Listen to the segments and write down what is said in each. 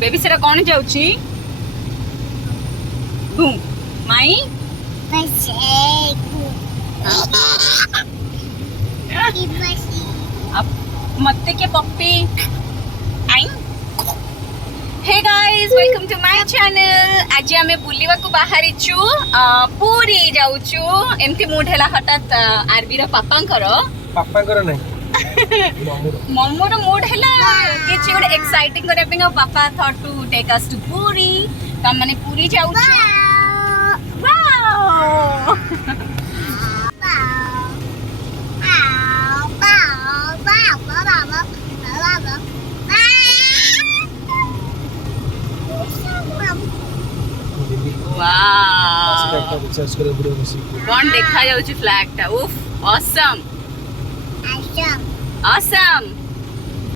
Baby सेरा कौन जाउची घूम माई अब मत्ते के पप्पी आई। Hey guys welcome to my channel. आज आमे बुलिवा को बाहरी छु पूरी जाउछु। एमती मूड हैला हठात आरबी रा पापा नै मम्मू रो मूड हैला किछि गोटे एक्साइटिंग करे पिंग पापा thought to take us to Puri. त माने पूरी जाउछु। वाओ कौन देखा जाउची फ्लैग टा। उफ ऑसम ऑसम।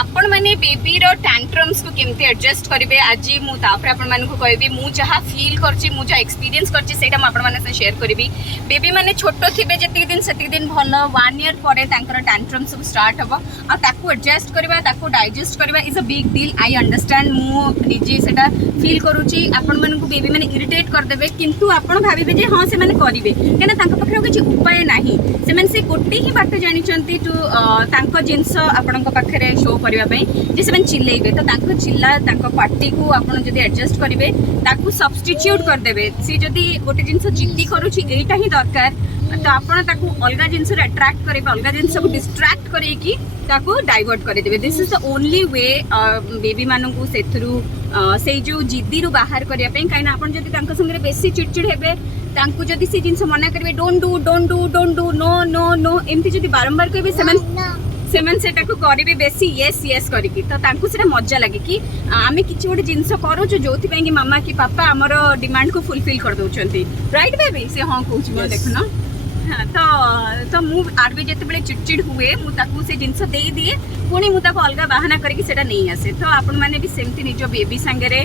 आपण माने बेबी रो टैंट्रम्स को केमते एडजस्ट करिवे आज मु तापर आपण माने को कहबी मु जहा फील करची मु जहा एक्सपीरियंस करची सेटा आपण माने से शेयर करबी। बेबी माने छोटो थिबे जति दिन भलो 1 ईयर परे तांकर टैंट्रम्स सब स्टार्ट हबो आ ताको एडजस्ट करबा ताको डाइजेस्ट करबा is a big deal. I understand मु निजे सेटा फील करूची। आपण माने को बेबी माने इरिटेट कर देबे किंतु आपण भाबिबे जे हां से माने करिवे केना तांका पखरे किछि उपाय नाही। से माने से गोटे ही बात जानि चंती टू तांका जिंस आपणक पखरे शो करिवा जे से चिल्लेबे तो तांको चिल्ला तांको पार्टी को आपण जदी एडजस्ट करिवे ताकू सब्स्टिट्यूट कर देबे। सी जदी गोटे जिंस जिद्दी करूची एटा ही दरकार तो आपण ताकू अलगा जिंस रे अट्रैक्ट करेबे अलगा जिंस को डिस्ट्रैक्ट करे कि ताकू डाइवर्ट करे देबे। This is the only way baby मानन को सेथरु से जो जिद्दी रु बाहर करिया पे काइना आपण जदी तांको संगे बेसी चिड़चिड़ हेबे तांको जदी सी जिंस मना करबे don't do no no no एमती जदी बारंबार कहबे सेमन सेटा को करिवे बेसी यस यस करिकी तो तांको सेटा मजा लागे कि आमे किछि गोटे जिंस करू जो जोथि पे कि मामा कि पापा हमरो डिमांड को फुलफिल कर दउचंती। राइट बेबी से हां कहूची म देखनो। हां तो मु आरबी जते बेले चिड़चिड़ हुए मु ताकू से जिंस देई दिए पुणी मु ताको अलगा बहाना करके सेटा नहीं आसे। तो आपण माने भी सेमती निजो बेबी संगे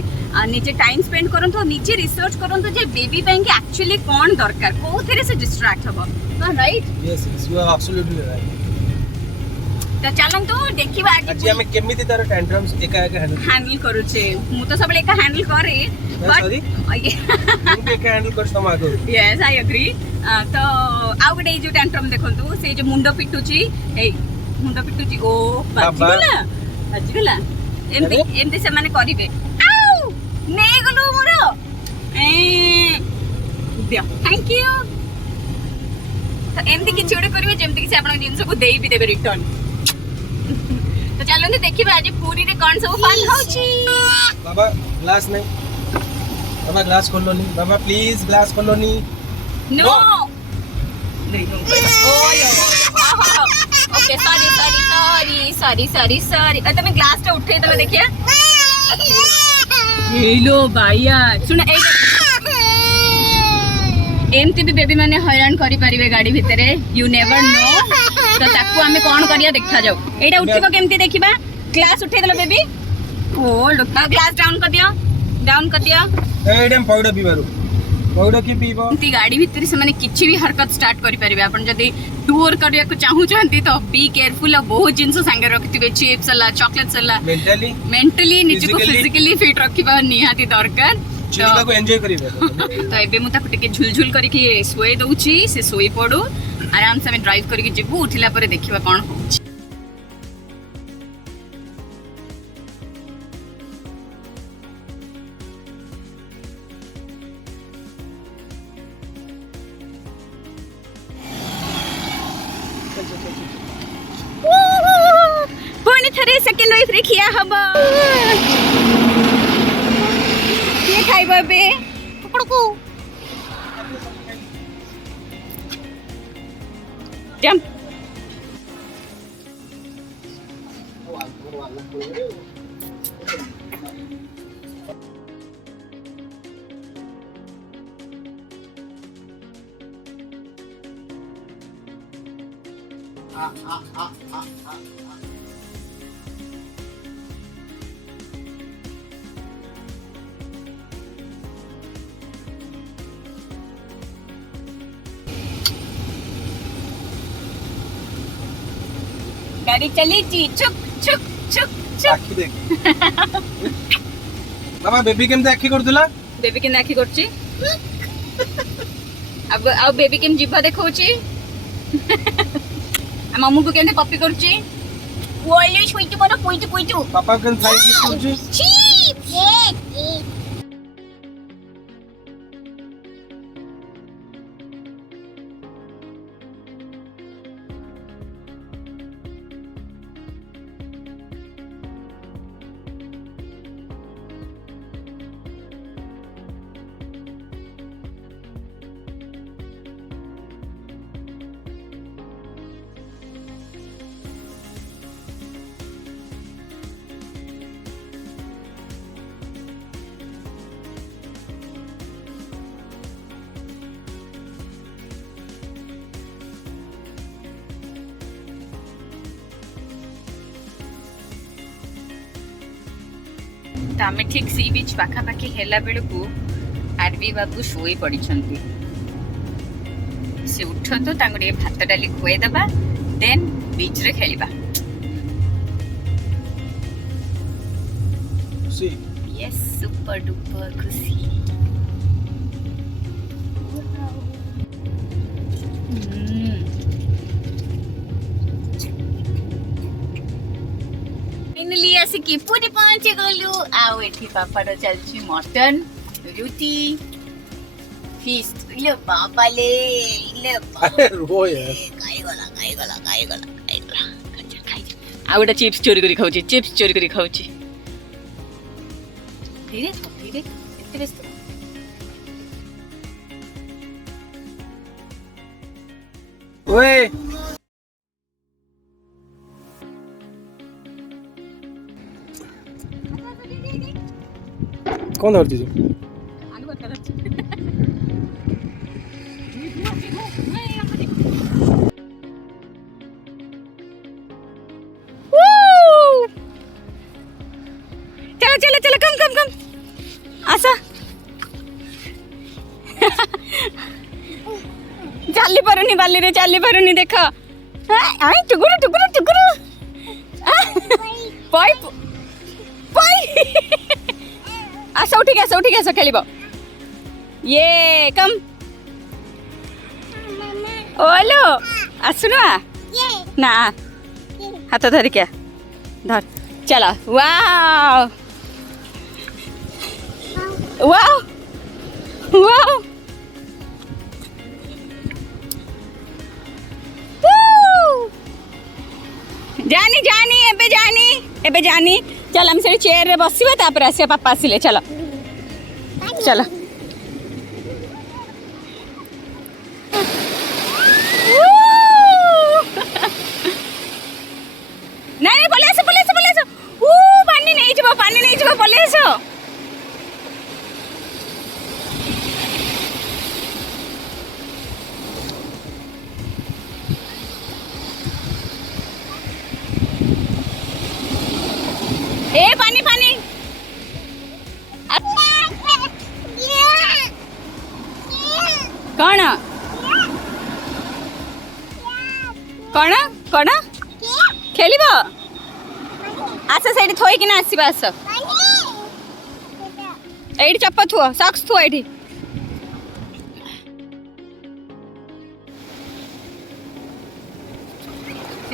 निजे टाइम स्पेंड करंतो निजे रिसर्च करंतो जे बेबी पे कि एक्चुअली कोन दरकार कोथरे से डिस्ट्रैक्ट हबो। हां right yes you are absolutely right. तो चलन तो देखिबा आज हमें केमिति तार टैंट्रम्स एका हैंडल करू छे। मु तो सबले एका हैंडल करे सॉरी तुम एका हैंडल कर समागो। Yes I agree. तो आउ गडे जो टैंट्रम देखंतु से जो मुंडो पिटुची ए मुंडो पिटुची ओ बाजी गला एमती से माने करिवे आउ ने गलो मोरो ए दिया थैंक यू। तो एमती किछि ओडे करिवे जेमती कि आपण जिंस को देई भी देबे रिटर्न। तो चलो देखिए आज पूरी रे कौन सब फन होची। बाबा ग्लास नहीं बाबा ग्लास खोलो नहीं बाबा प्लीज ग्लास खोलो नहीं नो नहीं ओ यो ओके सॉरी तमे ग्लास टा उठे तमे देखिए हेलो भैया सुन ए एमती भी बेबी माने हैरान करि परिबे गाड़ी भितरे यू नेवर नो। तो ताकू हमें कौन करिया देखा जाऊ एटा उठिबो केमती देखिबा। ग्लास उठे देलो बेबी ओ लोटा ग्लास डाउन कर दिया एडम पौडा पीबारू पौडा की पीबो एमती गाड़ी भितर से माने किछि भी हरकत स्टार्ट करि परिबे। आपण जदी टूर करिया को चाहू चंती तो बी केयरफुल बहुत जिंस संगे रखतिबे चिप्स अला चॉकलेट्स अला मेंटली निज को फिजिकली फिट रखिबा निहाती दरकार। चिलिका को एन्जॉय करिबे। तो एबे मु ताकू टिके झुलझुल करके सोए दउची से सोई पडू आराम से हमें ड्राइव करके जेबू उठिला पर देखिबा कोन होची। पुणी थरे सेकंड वाइफ रे खिया हबो के खाइबा बे पकड़को जंप गाड़ी चली ची चुक चुक चुक चुक आखि देख मामा बेबी केमते आखि करथुला बेबी के नाखी करची अब बेबी केम जीवा देखौची मम्मू को केमते पप्पी करची ओले छुइतु बड़ पुइतु पुइतु पापा केम थाई किस करछु चिप्स तो आम ठीक सी बीच पाखापाखि हेला बेलू आरबी बाबू शोई पड़ी से उठतु भात डाली खुएदबा देन बीच रे खेलिबा खुशी यस सुपर डुपर खुशी फाइनली आसिकी पूरी पहुंची गलु आउ एठी पापार चलछि मटन रुटी फिस्ट ले बाबा ले अरे रो यार खाई गला आ गोटा चिप्स चोरी करी खाउछि चिप्स चोरी करी खाउछि धीरे धीरे एते व्यस्त ओए कौन धरती जो चलो चलो चलो कम कम कम आसा चाली पारुनी बाली रे चाली पारुनी देख आई टुकुरु टुकुरु टुकुरु पाई पाई आसा उठी आसा खेलिबो ये कम ओलो आसुना ना हाथ धर क्या धर चला वाओ वाओ वाओ जानी जानी एबे जानी चल हम से चेयर रे बसिबा तापर आसे पापा आसिले चलो चलो नहीं पलेस पानी नहीं जीव पलेस ए पानी पानी कौन कौन कौन खेलिब आस से थोइकिना आसवा आस एठी चप्पल थुआ सॉक्स थुआ एठी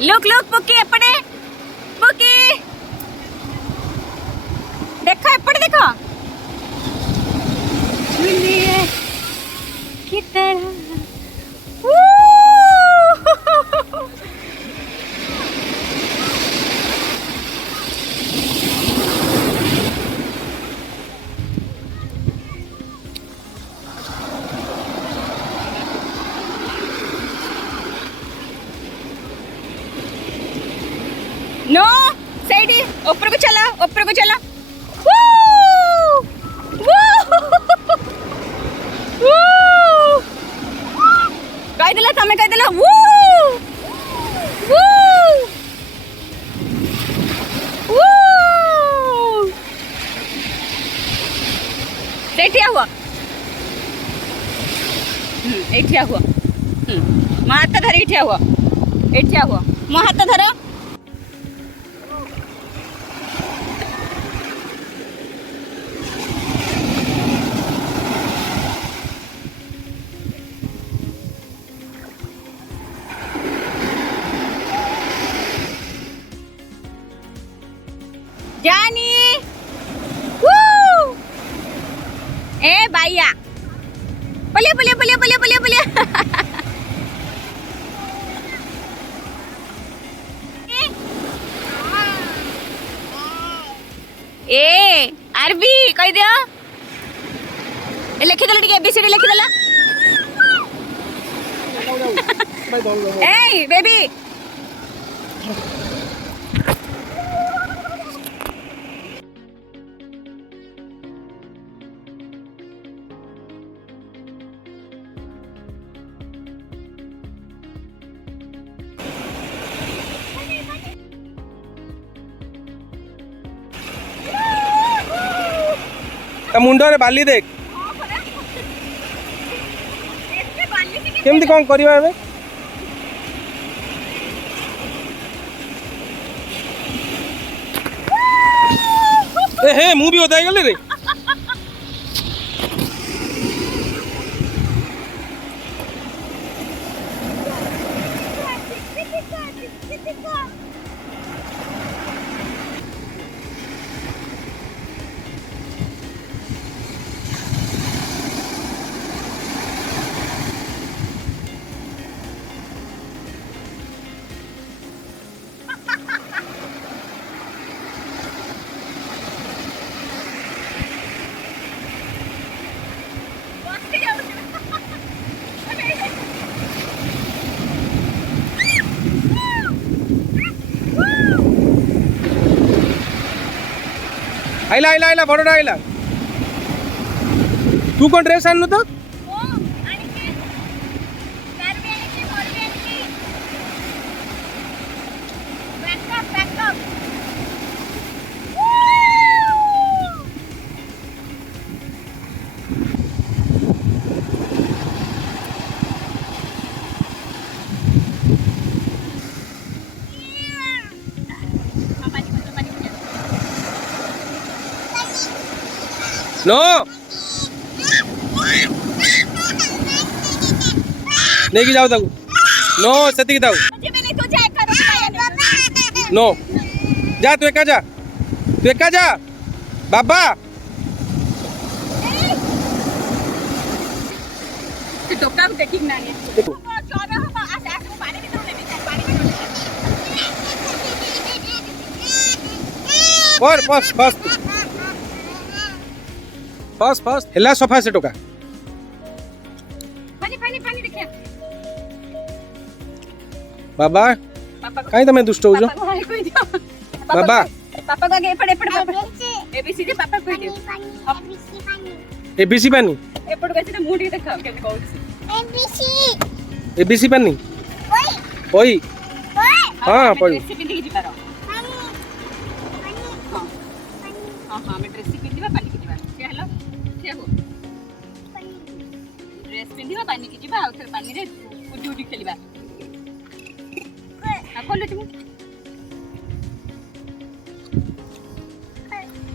लुक लुक पुकी एपटे पुकी देखो एपटे देखो झूलिए की तरह नो सैडी ऊपर को चला कहीदेला तमें कहीदेला हुआ एठिया हुआ मो हाथ धर एठिया हुआ मो हाथ धर जानी वू ए बाइया बोले बोले बोले बोले बोले बोले ए आरबी कह दियो लिखि देला टिके एबीसीडी लिखि देला ए बेबी मुंडरे बाली देख केमती कौन करवा एबे ए हे मु भी ओदाई गले रे आइला आइला आइला बड़ोडा आइला तू कोन ड्रेस आनु तो नो नहीं जाओ तक नो सती जाओ नो जा तू एका जा बाबा टोका देखी ना और बस बस बस बस हेला सोफा से टोका पानी पानी पानी देखिए बाबा काई तमे दुष्ट हो जो बाबा पापा को आगे पड़े पड़े एबीसीडी पापा को दे एबीसी पानी एपड़ कैसे मुंडी देखा केम कहू एबीसी पानी ओई हां पड़ी ड्रेस पिंदी की पारो हां हां मैं ड्रेस पिंदीबा पानी की जीवा के हलो के हो ड्रेस पिंदीबा पानी की जीवा और पानी रे उडी उडी खेलिबा आ खोल तुम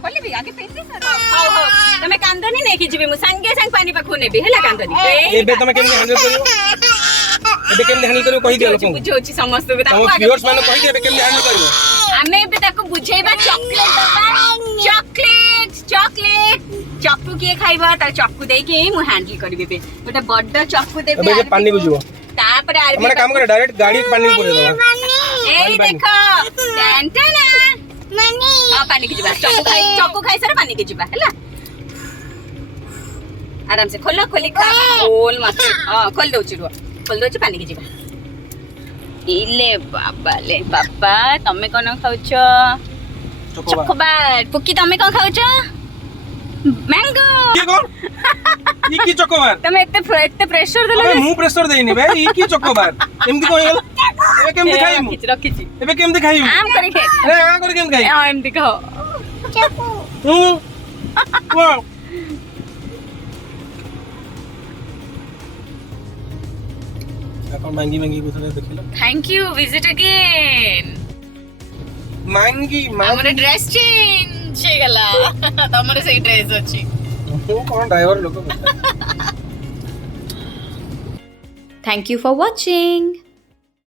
खोल भी आगे पेंदी सर हां हां तमे कांदनी नै की जीबे मु संगे संग पानी पाखो नेबे हला कांदनी एबे तमे केम हैंडल करियो एबे केम हैंडल करियो कहि दियो लोक बुझोची समस्त को तम व्यूअर्स माने कहि देबे केम हैंडल करियो आमे भी ताको बुझेबा चॉकलेट दबा चॉकलेट चॉकलेट चक्कू किए खाइबा ता चक्कू दे के मु हैंडल करबे बे गोटे बड्ड चक्कू देबे एबे पानी बुझिबो तापर आर हमरे काम करे डायरेक्ट गाड़ी पानी पुरे दबा ए देखो टेंटना मम्मी आ पानी के जीवा चक्कू खाई सर पानी के जीवा हला आराम से खोलो खोली खा बोल मत हां खोल दोची रो खोल दोची पानी के जीवा इले बाबा तमे कोन खाउछो चॉकबार पुकी तमे कोन खाउछो मैंगो ये कौन ई की चॉकबार तमे एते प्रेशर देले अबे मु प्रेशर देइनी बे ई की चॉकबार एमदी कोन गेल एबे केम दिखाई मु रखिची एबे केम दिखाई आम करे खे अरे आ करे केम खाई हां एम दिखाओ चकू वाओ अपन मांगी मांगी कुछ देखिलो थैंक यू विजिट अगेन मांगी हमर ड्रेस चेंज हे गला तमरे सही ड्रेस अछि तू कोन ड्राइवर लोक Thank you for watching.